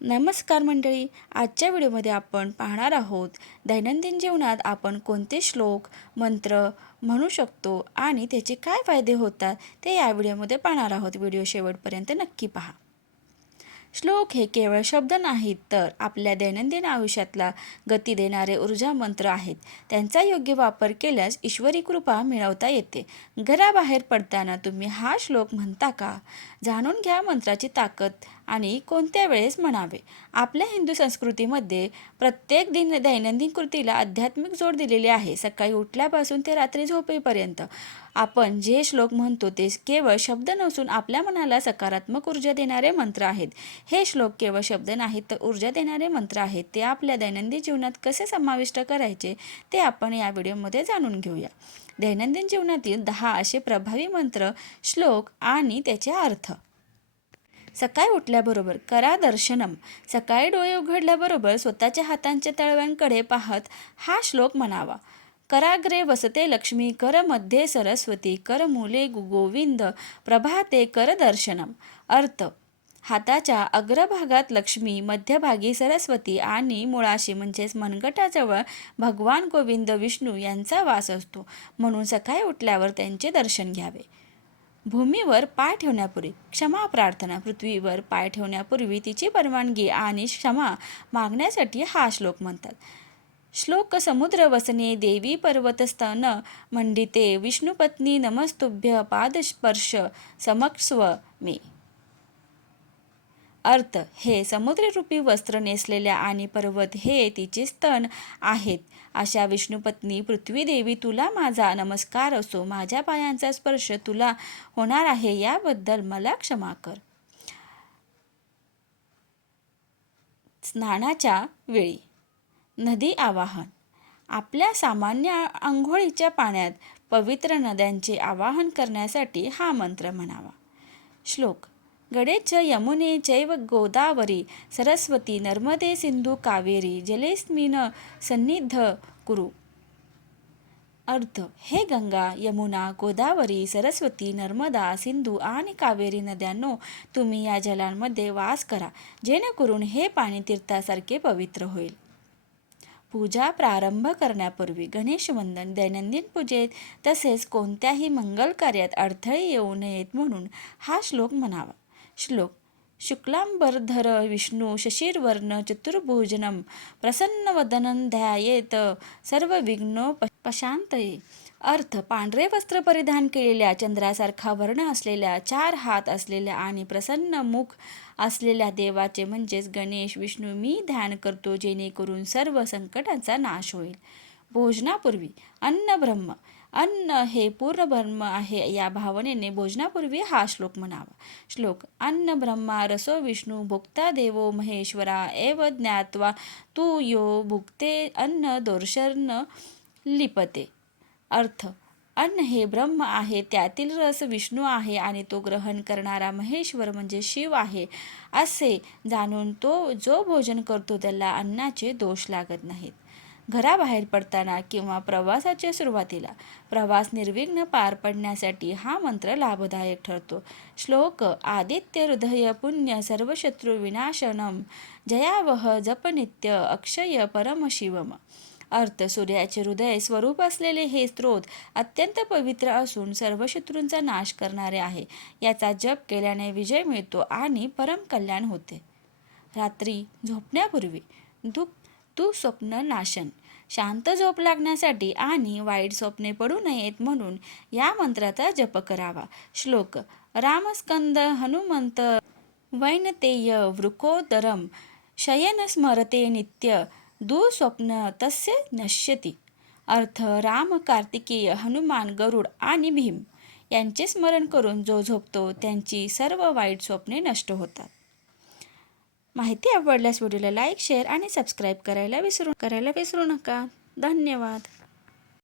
नमस्कार मंडळी, आजच्या व्हिडिओमध्ये आपण पाहणार आहोत दैनंदिन जीवनात आपण कोणते श्लोक, मंत्र म्हणू शकतो आणि त्याचे काय फायदे होतात ते या व्हिडिओमध्ये पाहणार आहोत. व्हिडिओ शेवटपर्यंत नक्की पहा. श्लोक हे केवळ शब्द नाहीत तर आपल्या दैनंदिन आयुष्यातला गती देणारे ऊर्जा मंत्र आहेत. त्यांचा योग्य वापर केल्यास ईश्वरी कृपा मिळवता येते. घराबाहेर पडताना तुम्ही हा श्लोक म्हणता का? जाणून घ्या मंत्राची ताकद आणि कोणत्या वेळेस म्हणावे. आपल्या हिंदू संस्कृतीमध्ये प्रत्येक दैनंदिन कृतीला आध्यात्मिक जोड दिलेली आहे. सकाळी उठल्यापासून ते रात्री झोपेपर्यंत आपण जे श्लोक म्हणतो ते केवळ शब्द नसून आपल्या मनाला सकारात्मक ऊर्जा देणारे मंत्र आहेत. हे श्लोक केवळ शब्द नाहीत तर ऊर्जा देणारे मंत्र आहेत. ते आपल्या दैनंदिन जीवनात कसे समाविष्ट करायचे ते आपण या व्हिडिओमध्ये जाणून घेऊया. दैनंदिन जीवनातील 10 असे प्रभावी मंत्र, श्लोक आणि त्याचे अर्थ. सकाळी उठल्याबरोबर करा दर्शनम. सकाळी डोळे उघडल्याबरोबर स्वतःच्या हातांच्या तळव्यांकडे पाहत हा श्लोक म्हणावा. कराग्रे वसते लक्ष्मी, कर मध्ये सरस्वती, कर मूले गोविंद, प्रभाते कर दर्शनम. अर्थ: हाताच्या अग्रभागात लक्ष्मी, मध्यभागी सरस्वती आणि मुळाशी म्हणजेच मनगटाजवळ भगवान गोविंद विष्णू यांचा वास असतो. म्हणून सकाळी उठल्यावर त्यांचे दर्शन घ्यावे. भूमीवर पाय ठेवण्यापूर्वी क्षमा प्रार्थना. पृथ्वीवर पाय ठेवण्यापूर्वी तिची परवानगी आणि क्षमा मागण्यासाठी हा श्लोक म्हणतात. श्लोक: समुद्र वसने देवी पर्वतस्तन मंडिते, विष्णुपत्नी नमस्तुभ्य, पादस्पर्श समक्स्व मे. अर्थ: हे समुद्ररूपी वस्त्र नेसलेल्या आणि पर्वत हे तिचे स्तन आहेत अशा विष्णुपत्नी पृथ्वी देवी, तुला माझा नमस्कार असो. माझ्या पायांचा स्पर्श तुला होणार आहे याबद्दल मला क्षमा कर. स्नानाच्या वेळी नदी आवाहन. आपल्या सामान्य आंघोळीच्या पाण्यात पवित्र नद्यांचे आवाहन करण्यासाठी हा मंत्र म्हणावा. श्लोक: गडे च यमुने चैव गोदावरी, सरस्वती नर्मदे सिंधू कावेरी, जलेस्मिन सन्निध कुरु. अर्थ: हे गंगा, यमुना, गोदावरी, सरस्वती, नर्मदा, सिंधू आणि कावेरी नद्यांनो, तुम्ही या जलांमध्ये वास करा जेणेकरून हे पाणी तीर्थासारखे पवित्र होईल. पूजा प्रारंभ करण्यापूर्वी गणेश वंदन. दैनंदिन पूजेत तसेच कोणत्याही मंगल कार्यात अडथळे येऊ नयेत म्हणून हा श्लोक म्हणावा. श्लोक: शुक्लांबरधर विष्णू, शशिर्वर्ण चतुर्भुजनम, प्रसन्नवदनं ध्यायेत सर्वविघ्नोपशान्तये. अर्थ: पांढरे वस्त्र परिधान केलेल्या, चंद्रासारखा वर्ण असलेल्या, 4 हात असलेल्या आणि प्रसन्न मुख असलेल्या देवाचे म्हणजेच गणेश विष्णू मी ध्यान करतो जेणेकरून सर्व संकटांचा नाश होईल. भोजनापूर्वी अन्न ब्रह्म. अन्न हे पूर्ण ब्रह्म आहे या भावनेने भोजनापूर्वी हा श्लोक म्हणावा. श्लोक: अन्न ब्रह्मा रसो विष्णू, भोक्ता देवो महेश्वरा, एव ज्ञात्वा तू यो भुक्ते अन्न दोर्शर्न लिपते. अर्थ: अन्न हे ब्रह्म आहे, त्यातील रस विष्णू आहे आणि तो ग्रहण करणारा महेश्वर म्हणजे शिव आहे असे जाणून तो जो भोजन करतो त्याला अन्नाचे दोष लागत नाहीत. घराबाहेर पडताना किंवा प्रवासाच्या सुरुवातीला प्रवास निर्विघ्न पार पडण्यासाठी हा मंत्र लाभदायक ठरतो. श्लोक: आदित्य हृदय पुण्य सर्वशत्रू विनाशनम, जयावह जप नित्य अक्षय परमशिवम. अर्थ: सूर्याचे हृदय स्वरूप असलेले हे स्तोत्र अत्यंत पवित्र असून सर्व शत्रूंचा नाश करणारे आहे. याचा जप केल्याने विजय मिळतो आणि परम कल्याण होते. रात्री झोपण्यापूर्वी दुःस्वप्न नाशन. शांत झोप लागण्यासाठी आणि वाईट स्वप्ने पडू नयेत म्हणून या मंत्राचा जप करावा. श्लोक: रामस्कंद हनुमंत वैनतेय वृकोदरम, शयन स्मरते नित्य, दुःस्वप्न तस्य नश्यति. अर्थ: राम, कार्तिकेय, हनुमान, गरुड आणि भीम यांचे स्मरण करून जो झोपतो त्यांची सर्व वाईट स्वप्ने नष्ट होतात. माहिती आवडल्यास व्हिडिओला लाईक, शेअर आणि सबस्क्राईब करायला विसरू नका. धन्यवाद.